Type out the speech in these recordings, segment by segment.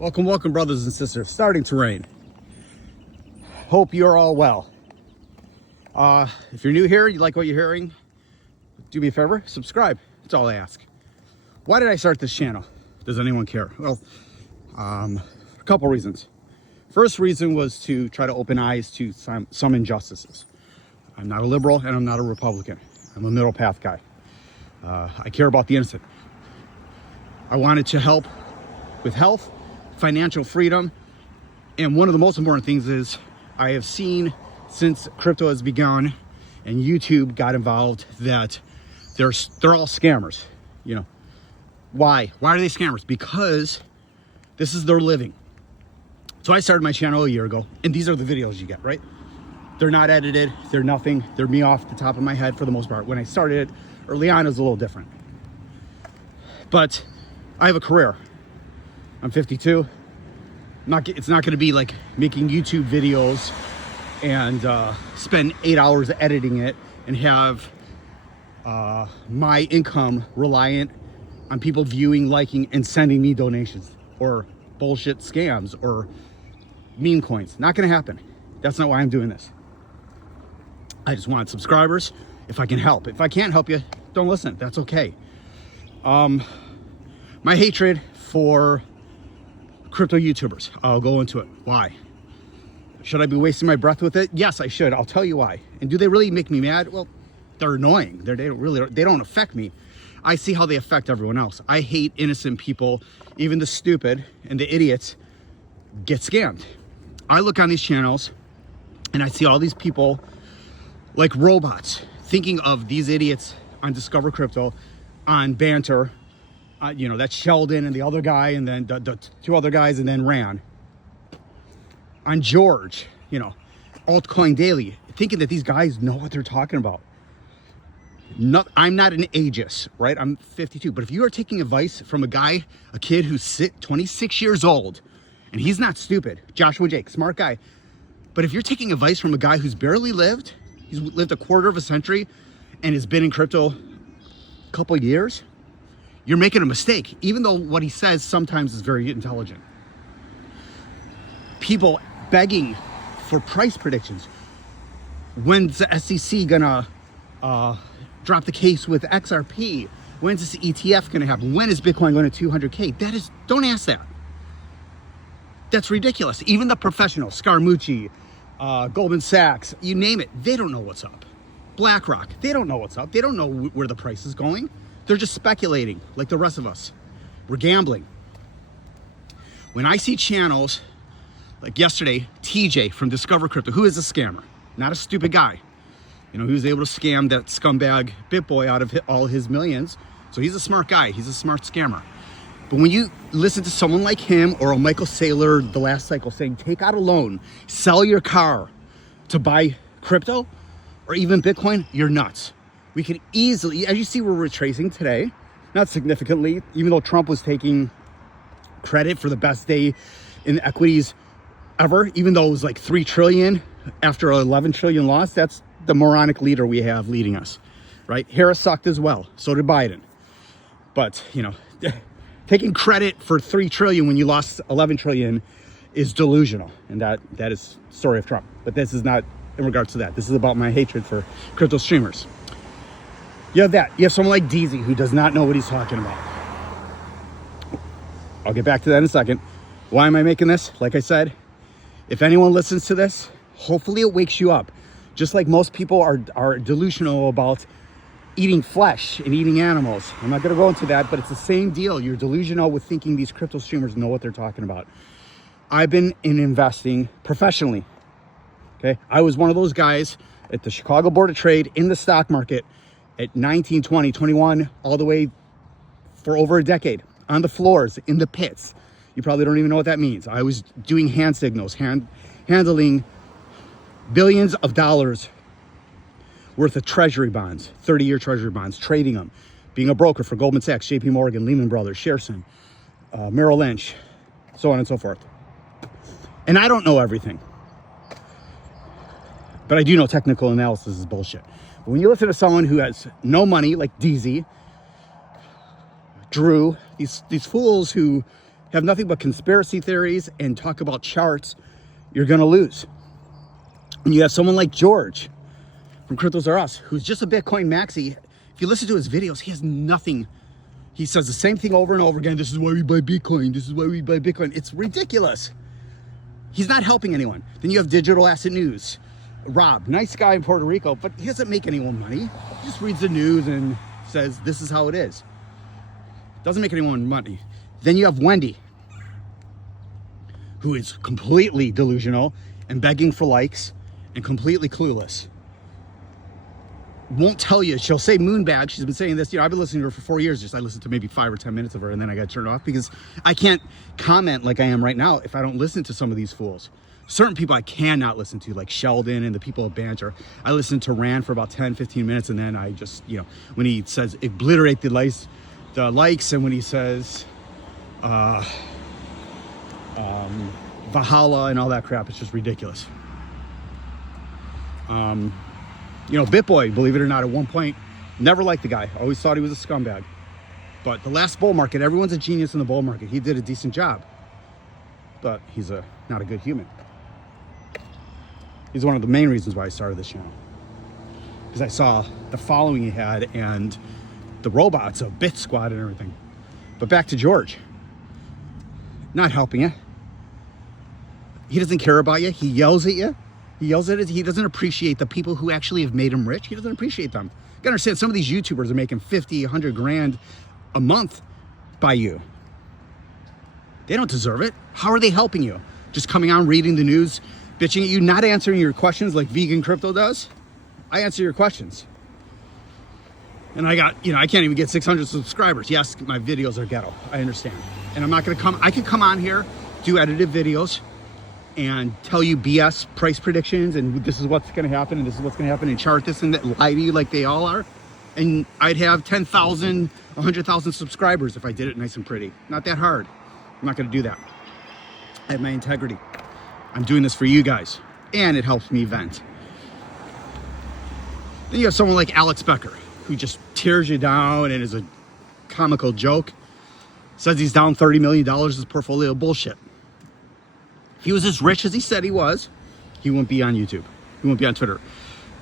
Welcome, brothers and sisters. Starting to rain. Hope you're all well. If you're new here, you like what you're hearing, do me a favor, subscribe. That's all I ask. Why did I start this channel? Does anyone care? Well, a couple reasons. First reason was to try to open eyes to some injustices. I'm not a liberal and I'm not a Republican. I'm a middle path guy. I care about the innocent. I wanted to help with health, financial freedom, and one of the most important things is I have seen since crypto has begun and YouTube got involved that they're all scammers. You know, why are they scammers? Because this is their living. So I started my channel a year ago, and these are the videos you get, right? They're not edited, they're nothing, they're me off the top of my head for the most part. When I started it early on, it was a little different, but I have a career. I'm 52. It's not going to be like making YouTube videos and spend 8 hours editing it and have my income reliant on people viewing, liking, and sending me donations or bullshit scams or meme coins. Not going to happen. That's not why I'm doing this. I just want subscribers if I can help. If I can't help you, don't listen. That's okay. My hatred for crypto YouTubers. I'll go into it. Why? Should I be wasting my breath with it? Yes, I should. I'll tell you why. And do they really make me mad? Well, they're annoying. They don't affect me. I see how they affect everyone else. I hate innocent people. Even the stupid and the idiots get scammed. I look on these channels and I see all these people like robots thinking of these idiots on Discover Crypto, on Banter, you know, that's Sheldon and the other guy, and then the two other guys, and then ran on George, you know, Altcoin Daily, thinking that these guys know what they're talking about. I'm not an ageist, right? I'm 52, but if you are taking advice from a kid who's 26 years old, and he's not stupid, Joshua Jake, smart guy, but if you're taking advice from a guy who's barely lived, he's lived a quarter of a century and has been in crypto a couple of years, you're making a mistake, even though what he says sometimes is very intelligent. People begging for price predictions. When's the SEC gonna drop the case with XRP? When's this ETF gonna happen? When is Bitcoin going to 200K? Don't ask that. That's ridiculous. Even the professionals, Scaramucci, Goldman Sachs, you name it, they don't know what's up. BlackRock, they don't know what's up. They don't know where the price is going. They're just speculating like the rest of us. We're gambling. When I see channels like yesterday, TJ from Discover Crypto, who is a scammer, not a stupid guy. You know, he was able to scam that scumbag BitBoy out of all his millions. So he's a smart guy. He's a smart scammer. But when you listen to someone like him or a Michael Saylor, the last cycle, saying, take out a loan, sell your car to buy crypto or even Bitcoin, you're nuts. We could easily, as you see, we're retracing today, not significantly, even though Trump was taking credit for the best day in equities ever, even though it was like 3 trillion after 11 trillion loss. That's the moronic leader we have leading us, right? Harris sucked as well. So did Biden. But, you know, taking credit for 3 trillion when you lost 11 trillion is delusional. And that is the story of Trump. But this is not in regards to that. This is about my hatred for crypto streamers. You have that. You have someone like DZ who does not know what he's talking about. I'll get back to that in a second. Why am I making this? Like I said, if anyone listens to this, hopefully it wakes you up. Just like most people are delusional about eating flesh and eating animals. I'm not going to go into that, but it's the same deal. You're delusional with thinking these crypto streamers know what they're talking about. I've been in investing professionally. Okay. I was one of those guys at the Chicago Board of Trade in the stock market at 19, 20, 21, all the way for over a decade, on the floors, in the pits. You probably don't even know what that means. I was doing hand signals, handling billions of dollars worth of treasury bonds, 30-year treasury bonds, trading them, being a broker for Goldman Sachs, JP Morgan, Lehman Brothers, Shearson, Merrill Lynch, so on and so forth. And I don't know everything, but I do know technical analysis is bullshit. But when you listen to someone who has no money, like DZ, Drew, these fools who have nothing but conspiracy theories and talk about charts, you're going to lose. And you have someone like George from Cryptos R Us, who's just a Bitcoin maxi. If you listen to his videos, he has nothing. He says the same thing over and over again. This is why we buy Bitcoin. This is why we buy Bitcoin. It's ridiculous. He's not helping anyone. Then you have Digital Asset News. Rob, nice guy in Puerto Rico, but he doesn't make anyone money. He just reads the news and says, this is how it is. Doesn't make anyone money. Then you have Wendy, who is completely delusional and begging for likes and completely clueless. Won't tell you. She'll say moonbag. She's been saying this. I've been listening to her for 4 years. Just I listened to maybe 5 or 10 minutes of her, and then I got turned off because I can't comment like I am right now if I don't listen to some of these fools. Certain people I cannot listen to, like Sheldon and the people of Banter. I listened to Rand for about 10, 15 minutes, and then I just, when he says obliterate the likes, and when he says Valhalla and all that crap, it's just ridiculous. BitBoy, believe it or not, at one point, never liked the guy. Always thought he was a scumbag. But the last bull market, everyone's a genius in the bull market. He did a decent job. But he's not a good human. He's one of the main reasons why I started this channel. Because I saw the following he had and the robots of Bit Squad and everything. But back to George. Not helping you. He doesn't care about you. He yells at you. He yells at it. He doesn't appreciate the people who actually have made him rich. He doesn't appreciate them. You gotta understand, some of these YouTubers are making 50, 100 grand a month by you. They don't deserve it. How are they helping you? Just coming on, reading the news, bitching at you, not answering your questions like Vegan Crypto does? I answer your questions. And I can't even get 600 subscribers. Yes, my videos are ghetto. I understand. And I'm not gonna I could come on here, do edited videos, and tell you BS price predictions and this is what's going to happen and this is what's going to happen and chart this and that, lie to you like they all are, and I'd have 10,000, 100,000 subscribers if I did it nice and pretty. Not that hard. I'm not going to do that. I have my integrity. I'm doing this for you guys, and it helps me vent. Then you have someone like Alex Becker, who just tears you down and is a comical joke. Says he's down $30 million in his portfolio. Bullshit. If he was as rich as he said he was, he wouldn't be on YouTube. He wouldn't be on Twitter.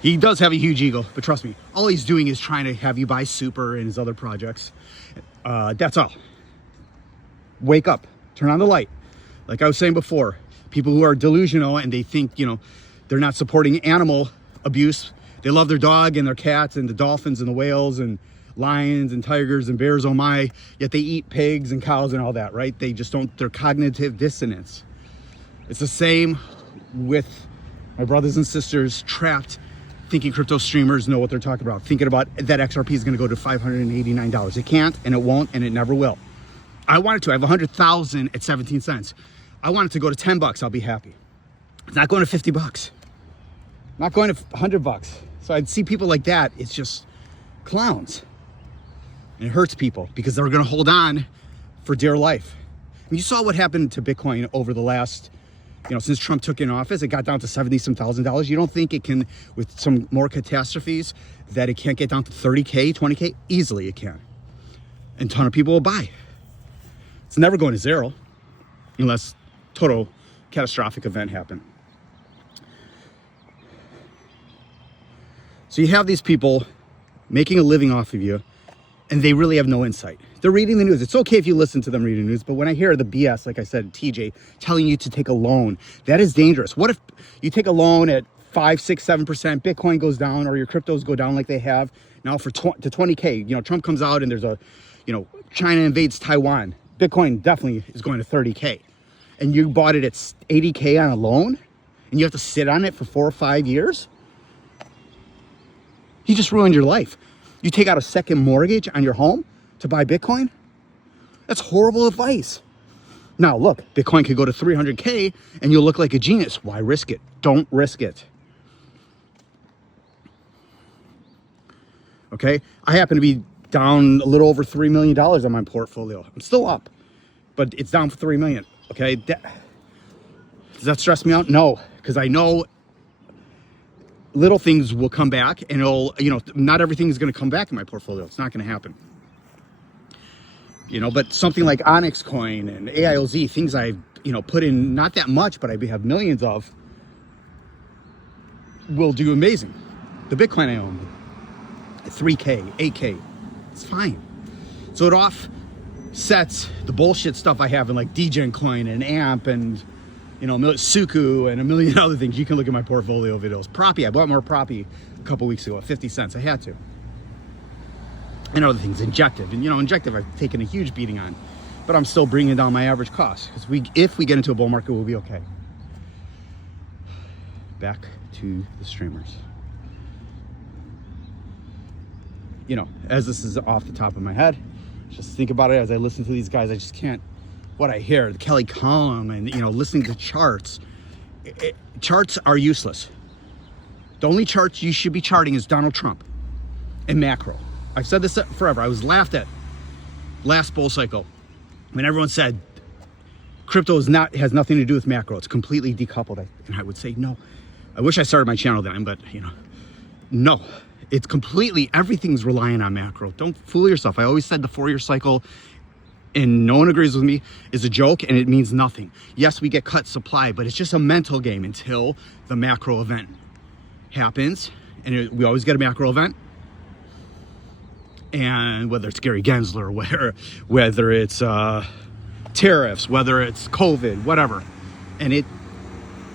He does have a huge ego, but trust me, all he's doing is trying to have you buy Super and his other projects. That's all. Wake up. Turn on the light. Like I was saying before, people who are delusional and they think, they're not supporting animal abuse. They love their dog and their cats and the dolphins and the whales and lions and tigers and bears, oh my, yet they eat pigs and cows and all that, right? They just don't, their cognitive dissonance. It's the same with my brothers and sisters trapped thinking crypto streamers know what they're talking about, thinking about that XRP is going to go to $589. It can't, and it won't, and it never will. I want it to. I have 100,000 at 17 cents. I want it to go to 10 bucks. I'll be happy. It's not going to 50 bucks. Not going to 100 bucks. So I'd see people like that. It's just clowns. And it hurts people because they're going to hold on for dear life. And you saw what happened to Bitcoin over the last, since Trump took in office. It got down to 70-some thousand dollars. You don't think it can, with some more catastrophes, that it can't get down to 30K, 20K? Easily it can. And a ton of people will buy. It's never going to zero unless total catastrophic event happen. So you have these people making a living off of you, and they really have no insight. They're reading the news. It's okay if you listen to them reading the news, but when I hear the BS, like I said, TJ, telling you to take a loan, that is dangerous. What if you take a loan at 5, 6, 7%, Bitcoin goes down, or your cryptos go down like they have now to 20K? Trump comes out and there's a, China invades Taiwan. Bitcoin definitely is going to 30K. And you bought it at 80K on a loan, and you have to sit on it for 4 or 5 years? You just ruined your life. You take out a second mortgage on your home to buy Bitcoin? That's horrible advice. Now, look, Bitcoin could go to 300K and you'll look like a genius. Why risk it? Don't risk it. Okay? I happen to be down a little over $3 million on my portfolio. I'm still up, but it's down for $3 million. Okay? Does that stress me out? No, because I know little things will come back, and it'll, not everything is going to come back in my portfolio. It's not going to happen. But something like Onyx Coin and AIOZ, things I've, put in not that much, but I have millions of, will do amazing. The Bitcoin I own, 3K, 8K, it's fine. So it offsets the bullshit stuff I have in like Degen Coin and AMP and, Suku and a million other things. You can look at my portfolio videos. Proppy, I bought more Proppy a couple weeks ago at 50 cents. I had to. And other things, Injective. And Injective I've taken a huge beating on, but I'm still bringing down my average cost because if we get into a bull market, we'll be okay. Back to the streamers. As this is off the top of my head, just think about it as I listen to these guys. I just can't, what I hear, the Kelly column and, listening to charts. Charts are useless. The only charts you should be charting is Donald Trump and macro. I've said this forever. I was laughed at last bull cycle when everyone said crypto has nothing to do with macro. It's completely decoupled. And I would say, no. I wish I started my channel then, but no. It's completely, everything's relying on macro. Don't fool yourself. I always said the 4-year cycle, and no one agrees with me, is a joke and it means nothing. Yes, we get cut supply, but it's just a mental game until the macro event happens. And we always get a macro event. And whether it's Gary Gensler, whether it's tariffs, whether it's COVID, whatever. And it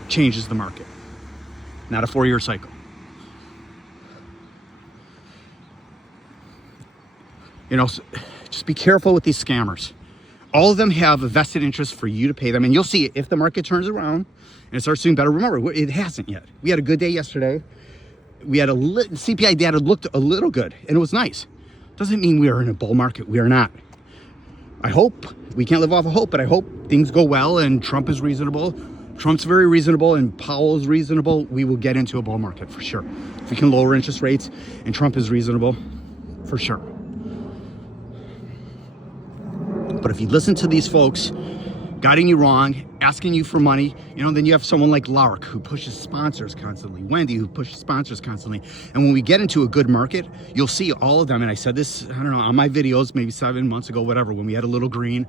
changes the market. Not a 4-year cycle. Just be careful with these scammers. All of them have a vested interest for you to pay them. And you'll see if the market turns around and it starts doing better. Remember, it hasn't yet. We had a good day yesterday. We had CPI data looked a little good and it was nice. Doesn't mean we are in a bull market. We are not. I hope, we can't live off of hope, but I hope things go well and Trump is reasonable. Trump's very reasonable and Powell is reasonable. We will get into a bull market for sure. If we can lower interest rates and Trump is reasonable, for sure. But if you listen to these folks guiding you wrong, asking you for money, then you have someone like Lark who pushes sponsors constantly, Wendy who pushes sponsors constantly. And when we get into a good market, you'll see all of them. And I said this, I don't know, on my videos, maybe 7 months ago, whatever, when we had a little green,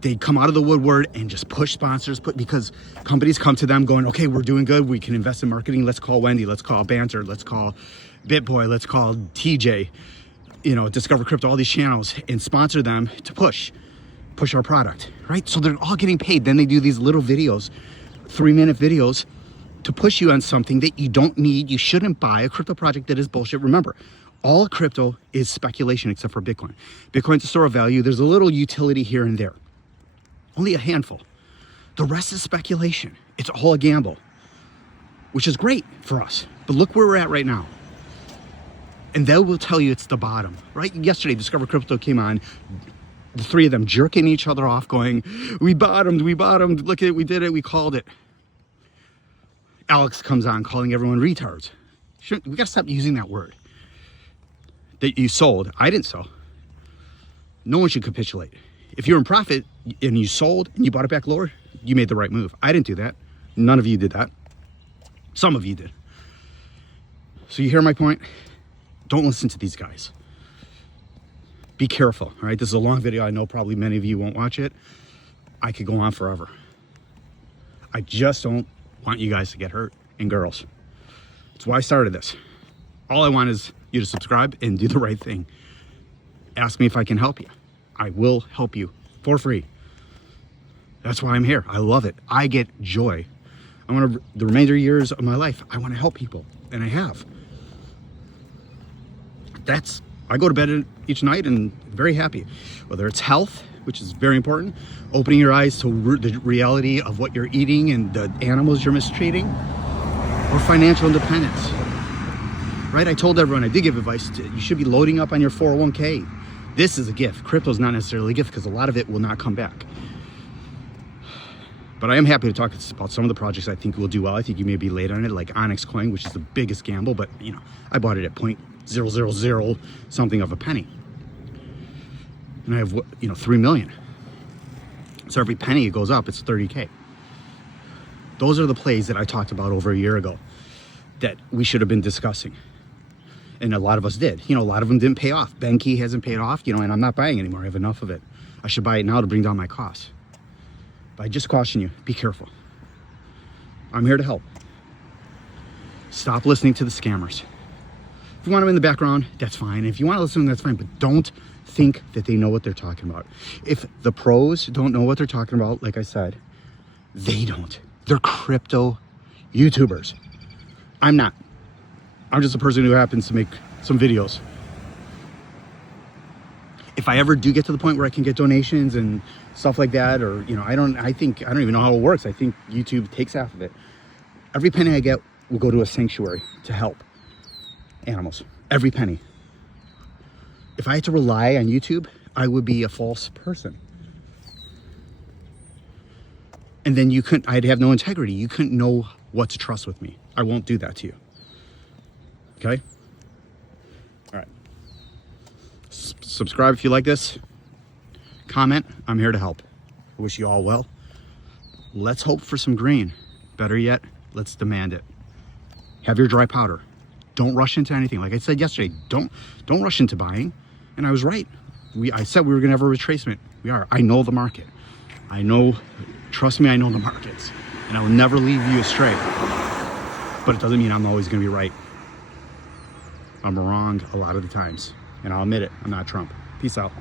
they'd come out of the woodwork and just push sponsors, because companies come to them going, okay, we're doing good. We can invest in marketing. Let's call Wendy. Let's call Banter. Let's call BitBoy. Let's call TJ, Discover Crypto, all these channels, and sponsor them to push our product, right? So they're all getting paid. Then they do these little videos, 3-minute videos, to push you on something that you don't need. You shouldn't buy a crypto project that is bullshit. Remember, all crypto is speculation except for Bitcoin. Bitcoin's a store of value. There's a little utility here and there. Only a handful. The rest is speculation. It's all a gamble, which is great for us. But look where we're at right now. And they will tell you it's the bottom, right? Yesterday, Discover Crypto came on. The three of them jerking each other off going, we bottomed, look at it, we did it, we called it. Alex comes on calling everyone retards. We gotta stop using that word. That you sold, I didn't sell. No one should capitulate. If you're in profit and you sold and you bought it back lower, you made the right move. I didn't do that. None of you did that. Some of you did. So you hear my point? Don't listen to these guys. Be careful, all right? This is a long video. I know probably many of you won't watch it. I could go on forever. I just don't want you guys to get hurt, and girls. That's why I started this. All I want is you to subscribe and do the right thing. Ask me if I can help you. I will help you for free. That's why I'm here. I love it. I get joy. The remainder years of my life, I want to help people, and I have. I go to bed each night and very happy. Whether it's health, which is very important, opening your eyes to the reality of what you're eating and the animals you're mistreating, or financial independence, right? I told everyone, I did give advice, you should be loading up on your 401k. This is a gift. Crypto's not necessarily a gift because a lot of it will not come back. But I am happy to talk about some of the projects I think will do well. I think you may be late on it, like Onyx Coin, which is the biggest gamble, but I bought it at 0.000 something of a penny. And I have 3 million. So every penny it goes up, it's 30K. Those are the plays that I talked about over a year ago that we should have been discussing. And a lot of us did. A lot of them didn't pay off. Benki hasn't paid off, and I'm not buying anymore. I have enough of it. I should buy it now to bring down my costs. But I just caution you, be careful. I'm here to help. Stop listening to the scammers. If you want them in the background, that's fine. If you want to listen to them, that's fine. But don't think that they know what they're talking about. If the pros don't know what they're talking about, like I said, they don't. They're crypto YouTubers. I'm not. I'm just a person who happens to make some videos. If I ever do get to the point where I can get donations and stuff like that, or, you know, I don't even know how it works. I think YouTube takes half of it. Every penny I get will go to a sanctuary to help animals. Every penny. If I had to rely on YouTube, I would be a false person. And then I'd have no integrity. You couldn't know what to trust with me. I won't do that to you. Okay? All right. Subscribe if you like this. Comment. I'm here to help. I wish you all well. Let's hope for some green. Better yet, let's demand it. Have your dry powder. Don't rush into anything. Like I said yesterday, don't rush into buying. And I was right. I said we were going to have a retracement. We are. I know the market. I know, trust me, I know the markets. And I will never leave you astray. But it doesn't mean I'm always going to be right. I'm wrong a lot of the times. And I'll admit it, I'm not Trump. Peace out.